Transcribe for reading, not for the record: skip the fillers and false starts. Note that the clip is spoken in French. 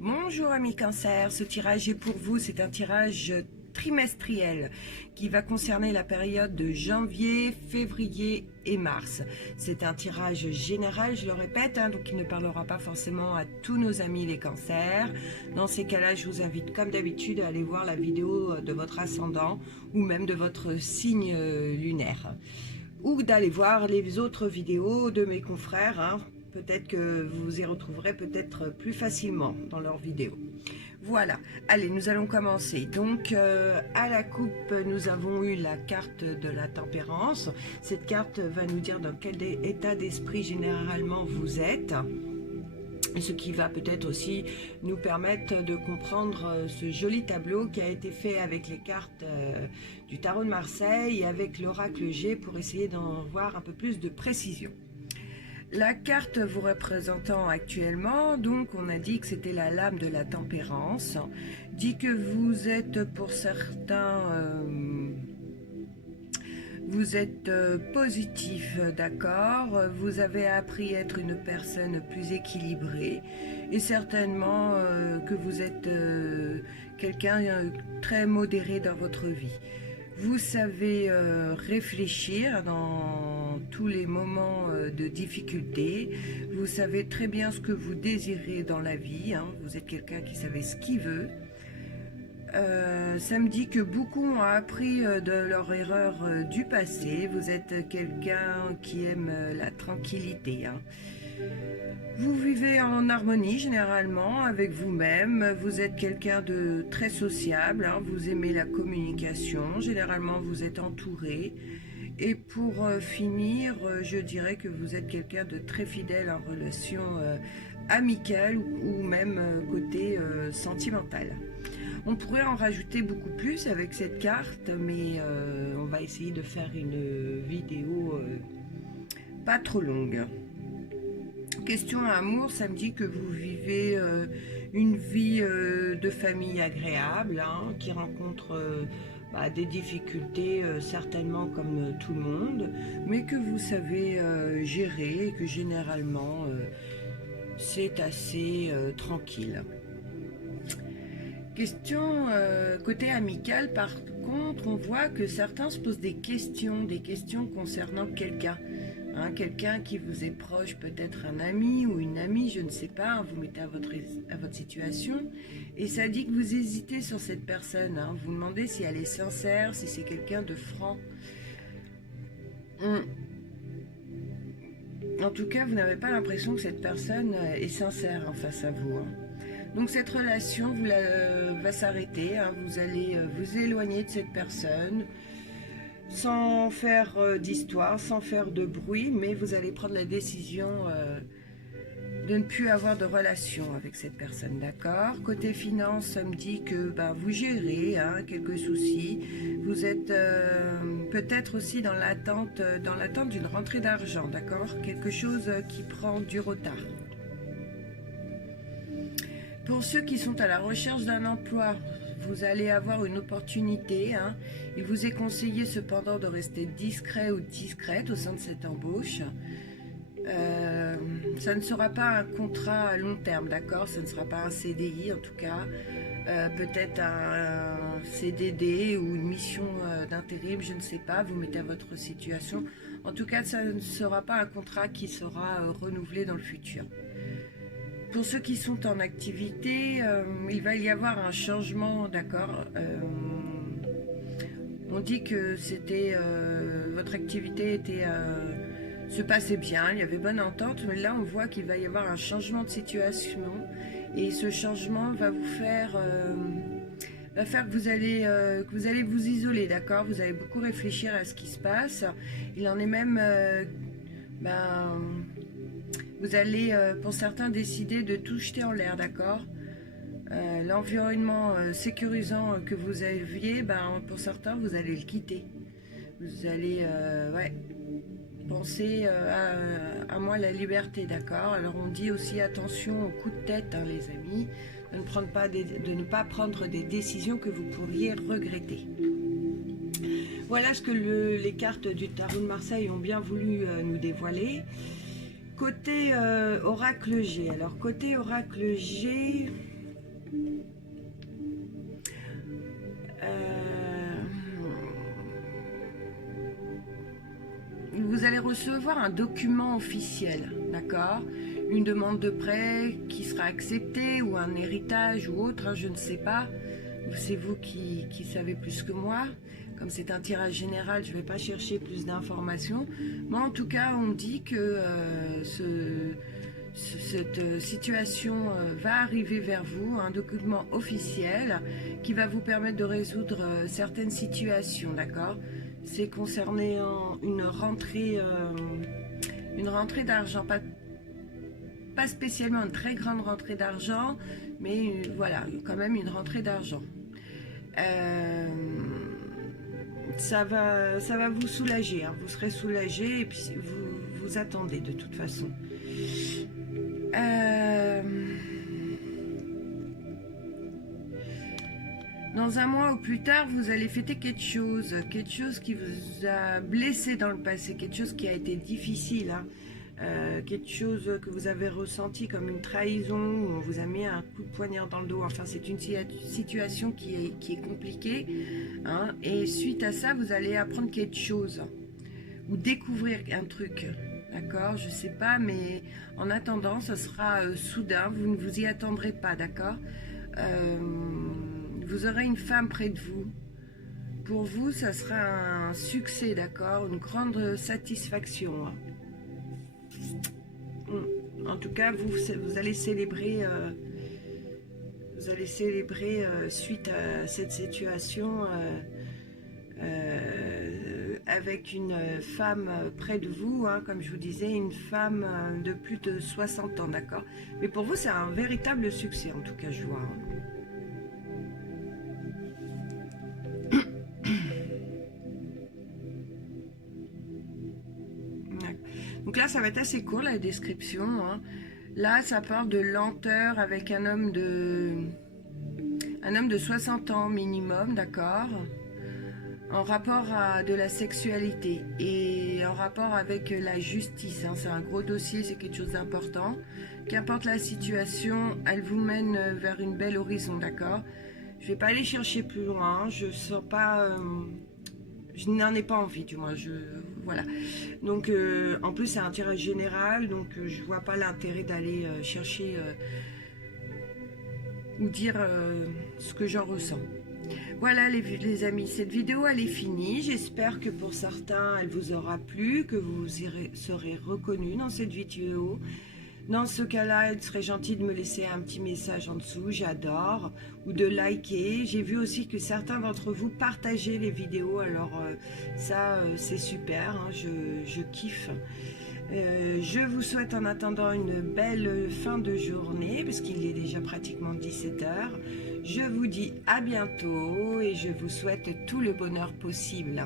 Bonjour amis Cancer, ce tirage est pour vous, c'est un tirage trimestriel qui va concerner la période de janvier, février et mars. C'est un tirage général, je le répète, donc il ne parlera pas forcément à tous nos amis les cancers. Dans ces cas-là, je vous invite comme d'habitude à aller voir la vidéo de votre ascendant ou même de votre signe lunaire. Ou d'aller voir les autres vidéos de mes confrères, peut-être que vous y retrouverez peut-être plus facilement dans leurs vidéos. Voilà, allez, nous allons commencer. Donc, à la coupe, nous avons eu la carte de la tempérance. Cette carte va nous dire dans quel état d'esprit généralement vous êtes. Ce qui va peut-être aussi nous permettre de comprendre ce joli tableau qui a été fait avec les cartes du tarot de Marseille et avec l'oracle G pour essayer d'en voir un peu plus de précision. La carte vous représentant actuellement, donc on a dit que c'était la lame de la tempérance, dit que vous êtes pour certains, vous êtes positif, d'accord, vous avez appris à être une personne plus équilibrée et certainement que vous êtes quelqu'un très modéré dans votre vie. Vous savez réfléchir dans tous les moments de difficulté. Vous savez très bien ce que vous désirez dans la vie. Vous êtes quelqu'un qui savait ce qu'il veut. Ça me dit que beaucoup ont appris de leurs erreurs du passé. Vous êtes quelqu'un qui aime la tranquillité. Vous vivez en harmonie généralement avec vous-même, vous êtes quelqu'un de très sociable, vous aimez la communication, généralement vous êtes entouré. Et pour finir, je dirais que vous êtes quelqu'un de très fidèle en relation amicale ou même côté sentimental. On pourrait en rajouter beaucoup plus avec cette carte, mais on va essayer de faire une vidéo pas trop longue. Question amour, ça me dit que vous vivez une vie de famille agréable, qui rencontre des difficultés certainement comme tout le monde, mais que vous savez gérer et que généralement c'est assez tranquille. Question côté amical, par contre, on voit que certains se posent des questions concernant quelqu'un. Quelqu'un qui vous est proche, peut-être un ami ou une amie, je ne sais pas, vous mettez à votre situation, et ça dit que vous hésitez sur cette personne, vous demandez si elle est sincère, si c'est quelqu'un de franc. En tout cas, vous n'avez pas l'impression que cette personne est sincère en face à vous. Donc cette relation va s'arrêter, vous allez vous éloigner de cette personne, sans faire d'histoire, sans faire de bruit, mais vous allez prendre la décision de ne plus avoir de relation avec cette personne, d'accord? Côté finance, ça me dit que vous gérez quelques soucis, vous êtes peut-être aussi dans l'attente d'une rentrée d'argent, d'accord? Quelque chose qui prend du retard. Pour ceux qui sont à la recherche d'un emploi, vous allez avoir une opportunité. Il vous est conseillé cependant de rester discret ou discrète au sein de cette embauche. Ça ne sera pas un contrat à long terme, d'accord? Ça ne sera pas un CDI en tout cas. Peut-être un CDD ou une mission d'intérim, je ne sais pas. Vous mettez à votre situation. En tout cas, ça ne sera pas un contrat qui sera renouvelé dans le futur. Pour ceux qui sont en activité, il va y avoir un changement, d'accord. On dit que c'était votre activité se passait bien, il y avait bonne entente, mais là on voit qu'il va y avoir un changement de situation et ce changement va vous faire que vous allez vous isoler, d'accord. Vous allez beaucoup réfléchir à ce qui se passe. Il en est même vous allez, pour certains, décider de tout jeter en l'air, d'accord. L'environnement sécurisant que vous aviez, pour certains, vous allez le quitter. Vous allez penser à moi la liberté, d'accord. Alors on dit aussi attention aux coups de tête, les amis, de ne pas prendre des décisions que vous pourriez regretter. Voilà ce que les cartes du tarot de Marseille ont bien voulu nous dévoiler. Côté oracle G, alors côté oracle G, Vous allez recevoir un document officiel, d'accord? Une demande de prêt qui sera acceptée ou un héritage ou autre, hein, je ne sais pas. C'est vous qui savez plus que moi. Comme c'est un tirage général, je ne vais pas chercher plus d'informations. Mais en tout cas, on me dit que cette situation va arriver vers vous, un document officiel qui va vous permettre de résoudre certaines situations, d'accord? C'est concerné une rentrée d'argent, pas spécialement une très grande rentrée d'argent, mais voilà, quand même une rentrée d'argent. Ça va vous soulager, hein. Vous serez soulagé et puis vous attendez de toute façon. Dans un mois ou plus tard, vous allez fêter quelque chose qui vous a blessé dans le passé, quelque chose qui a été difficile, hein. Quelque chose que vous avez ressenti comme une trahison, où on vous a mis un coup de poignard dans le dos. Enfin, c'est une situation qui est compliquée, hein. Et suite à ça, vous allez apprendre quelque chose ou découvrir un truc, d'accord? Je sais pas, mais en attendant, ça sera soudain, vous ne vous y attendrez pas, d'accord? Vous aurez une femme près de vous. Pour vous, ça sera un succès, d'accord? Une grande satisfaction, hein. En tout cas, vous allez célébrer, suite à cette situation avec une femme près de vous, hein, comme je vous disais, une femme de plus de 60 ans, d'accord? Mais pour vous, c'est un véritable succès, en tout cas, je vois, hein. Donc là, ça va être assez court, la description, hein. Là, ça parle de lenteur avec un homme de 60 ans minimum, d'accord, en rapport à de la sexualité et en rapport avec la justice, hein. C'est un gros dossier, c'est quelque chose d'important. Qu'importe la situation, elle vous mène vers une belle horizon, d'accord? Je vais pas aller chercher plus loin, je sens pas... je n'en ai pas envie, du moins, voilà. Donc, en plus, c'est un tirage général, donc je vois pas l'intérêt d'aller chercher ou dire ce que j'en ressens. Voilà les amis, cette vidéo elle est finie. J'espère que pour certains elle vous aura plu, que vous serez reconnus dans cette vidéo. Dans ce cas-là, il serait gentil de me laisser un petit message en dessous, j'adore, ou de liker. J'ai vu aussi que certains d'entre vous partageaient les vidéos, alors ça c'est super, hein, je kiffe. Je vous souhaite en attendant une belle fin de journée, parce qu'il est déjà pratiquement 17 h. Je vous dis à bientôt et je vous souhaite tout le bonheur possible.